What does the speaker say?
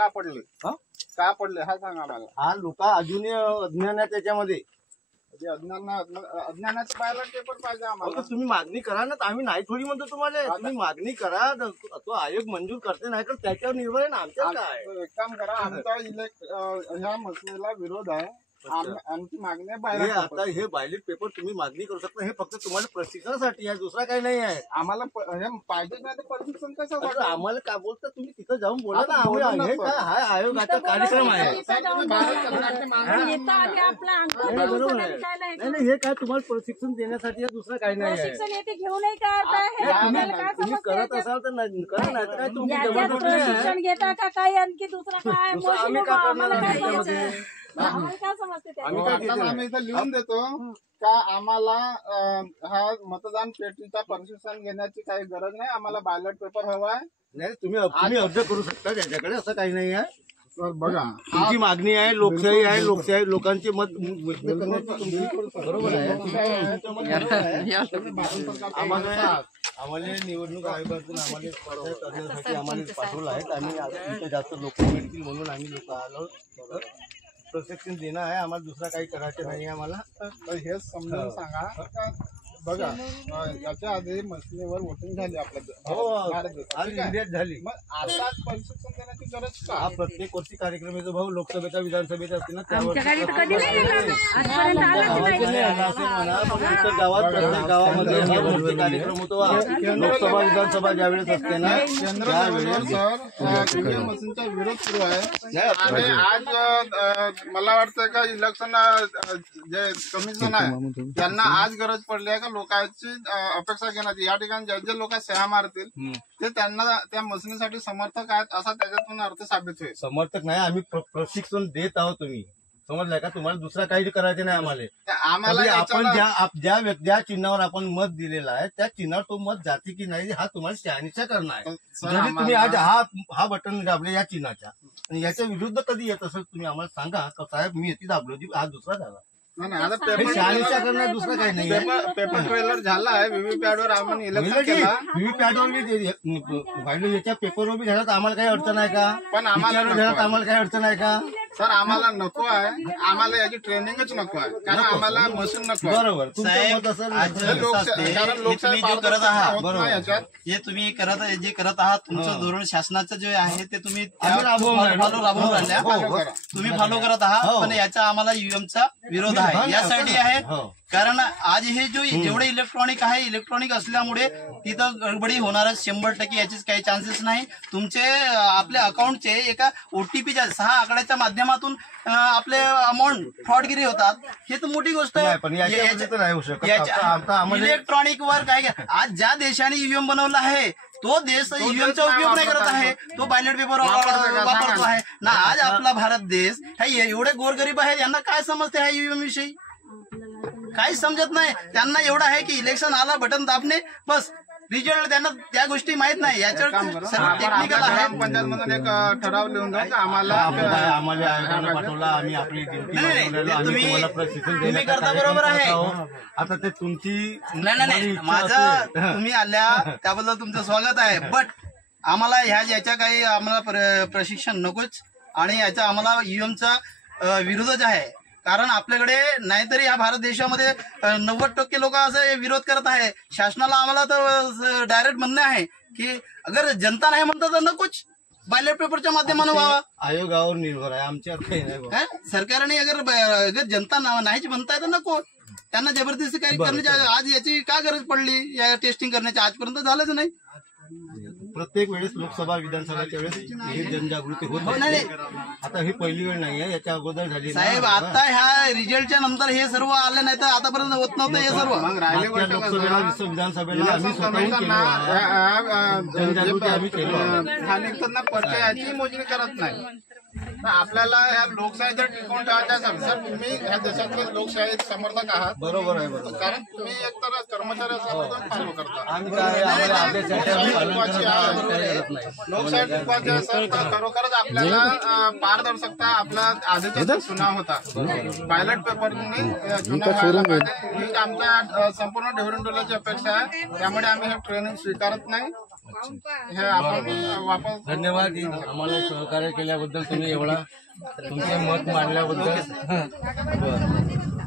का पडले का पडले हा सांगा आम्हाला। हा लोक अजूनही अज्ञान आहे त्याच्यामध्ये, अज्ञानाचे बायलॉट पेपर पाहिजे आम्हाला। तुम्ही मागणी करा ना, आम्ही नाही थोडी म्हणतो तुम्हाला, तुम्ही मागणी करा, तो आयोग मंजूर करते नाही तर त्याच्यावर निर्भर आहे ना आमच्या काय। एक काम करा, आमचा ह्या मसलेला विरोध आहे, आमची मागणी आहे आता हे बायलेट पेपर तुम्ही मागणी करू शकता, हे फक्त तुम्हाला प्रशिक्षणासाठी आहे, दुसरा काही नाही आहे। आम्हाला पाहिजे नाही तर प्रशिक्षण कसं आम्हाला काय बोलता तुम्ही, तिथं जाऊन बोला ना, हे काय हा आयोगाचा कार्यक्रम आहे। नाही हे काय तुम्हाला प्रशिक्षण देण्यासाठी आहे, दुसरं काही नाही आहे। तुम्ही करत असाल तर करा, नाही तर काय तुम्ही प्रशिक्षण घेता का काय आणखी दुसरं काय आम्ही का करणार। आम्ही इथं लिहून देतो का आम्हाला हा मतदान पेटीचा प्रशिक्षण घेण्याची काही गरज नाही, आम्हाला बायलॉट पेपर हवा आहे। नाही तुम्ही अर्ज करू शकता त्याच्याकडे, असं काही नाही आहे। तर बघा तुमची मागणी आहे, लोकशाही आहे, लोकशाही लोकांचे मत व्यक्त करण्याची बरोबर आहे। आम्हाला निवडणूक आयोगातून करण्यासाठी आम्हाला पाठवलं आहे, आम्ही जास्त लोक मिळतील म्हणून आम्ही लोक आलो, प्रशिक्षण देणं आहे आम्हाला, दुसरा काही करायचं नाही आम्हाला। तर हे समजून सांगा का बघा, याच्या आधी मसलेवर वोटिंग झाली आपल्या इंडियात झाली, मग आता प्रशिक्षण देण्याची गरज का? हा प्रत्येक वर्षी कार्यक्रम येतो भाऊ, लोकसभेचा विधानसभेचा असते ना त्यावर इतर गावात प्रत्येक गावामध्ये हा मोठे कार्यक्रम होतो। लोकसभा विधानसभा ज्यावेळेस असते ना त्यावेळेस ईव्हीएम मशीनचा विरोध सुरू आहे, आणि आज मला वाटतं का इलेक्शन जे कमिशन आहे त्यांना आज गरज पडली आहे का लोकांची अपेक्षा घेण्याची। या ठिकाणी जे लोक सह्या मारतील ते त्यांना त्या मशिनीसाठी समर्थक आहेत असा त्याच्यातून अर्थ साबित होईल। समर्थक नाही, आम्ही प्रशिक्षण देत आहोत, तुम्ही समजलाय का, तुम्हाला दुसरा काही करायचं नाही आम्हाला। आपण ज्या चिन्हावर आपण मत दिलेलं आहे त्या चिन्हावर तो मत जाते की नाही हा तुम्हाला शहानिशा करणं आहे। जरी तुम्ही आज हा बटन दाबले या चिन्हाच्या, आणि याच्या विरुद्ध कधी येत असेल तुम्ही आम्हाला सांगा का साहेब मी येते दाबलो, हा दुसरा झाला, शहानिशा करणार दुसरं काही नाही। पेपर ट्रेलर झाला आहे, व्हीव्हीपॅटवर आपण इलेक्शन केला, व्हीव्हीपॅटवर याच्या पेपरवर बी झाला तर आम्हाला काही अडचण आहे का? पण आम्हाला आम्हाला काही अडचण आहे का? सर आम्हाला नको आहे, आम्हाला याची ट्रेनिंगच नको आहे, कारण आम्हाला मशीन नको आहे। बरोबर कारण लोकशाही जो करत आहात बरोबर, हे तुम्ही जे करत आहात तुमचं धोरण शासनाचं जे आहे ते तुम्ही राबवून राहिल्या, तुम्ही फॉलो करत आहात, पण याचा आम्हाला ईव्हीएमचा विरोध आहे, यासाठी आहे कारण आज हे जो जेवढे इलेक्ट्रॉनिक आहे, इलेक्ट्रॉनिक असल्यामुळे तिथं गडबडी होणारच 100%, याचेच काही चान्सेस नाही। तुमचे आपल्या अकाउंटचे एका ओटीपीच्या 6 आकड्याच्या माध्यमातून आपले अमाऊंट फ्रॉडगिरी होतात, हे तर मोठी गोष्ट आहे। इलेक्ट्रॉनिक वर काय आज ज्या देशाने ईव्हीएम बनवलं आहे तो देश ईव्हीएमचा उपयोग नाही करत आहे, तो बायलेट पेपर वापरतो आहे ना। आज आपला भारत देश एवढे गोरगरीब आहेत, यांना काय समजते ह्या ईव्हीएम विषयी, काही समजत नाही त्यांना। एवढं आहे की इलेक्शन आला बटन दाबणे बस, रिजल्ट त्यांना त्या गोष्टी माहित नाही, याच्यावर सर्व टेक्निकल आहे। पंचायत मधून एक ठराव लिहून जाऊ आम्हाला पाठवला, आम्ही आपली तुम्ही करता बरोबर आहे। आता ते तुमची नाही माझं तुम्ही आल्या त्याबद्दल तुमचं स्वागत आहे, बट आम्हाला याच्या काही आम्हाला प्रशिक्षण नकोच, आणि याचा आम्हाला ईव्हीएमचा विरोधच आहे। कारण आपल्याकडे नाहीतरी या भारत देशामध्ये 90% लोक असं विरोध करत आहे शासनाला। आम्हाला तर डायरेक्ट म्हणणं आहे की अगर जनता नाही म्हणतात तर नकोच, बायलेट पेपरच्या माध्यमाने व्हावा, आयोगावर निर्भर आहे, आमच्यावर काही नाही। सरकारने अगर जनता नाहीच म्हणताय तर नको, त्यांना जबरदस्ती काही करण्याची आज याची काय गरज पडली, या टेस्टिंग करण्याची आजपर्यंत झालंच नाही। प्रत्येक वेळेस लोकसभा विधानसभेच्या वेळेस ही जनजागृती होत नाही, आता ही पहिली वेळ नाहीये, याच्या अगोदर झाली साहेब। आता ह्या रिझल्टच्या नंतर हे सर्व आले नाही तर आतापर्यंत होत नव्हतं हे सर्व। लोकसभेला विधानसभेला आम्ही स्वतःहून जनजागृती आम्ही केली, स्थानिकांना पर्यायाची मोजणी करत नाही। आपल्याला ह्या लोकशाहीचा टिकवून ठेवायचा असेल तर तुम्ही ह्या देशातले लोकशाही समर्थक आहात, बरोबर आहे, बरोबर, कारण तुम्ही एकतर कर्मचारी असाल फॉलो करता। लोकशाही टिकवायची असेल तर खरोखरच आपल्याला पारदर्शकता, आपला आधीचा चुनाव होता बायलेट पेपरने चुनाव ही आमच्या संपूर्ण ढेवरींडोलाची अपेक्षा आहे, त्यामुळे आम्ही हे ट्रेनिंग स्वीकारत नाही। हे आपण वापस धन्यवाद आम्हाला सहकार्य केल्याबद्दल, तुम्ही एवढा तुमचे मत मांडल्याबद्दल. बरं.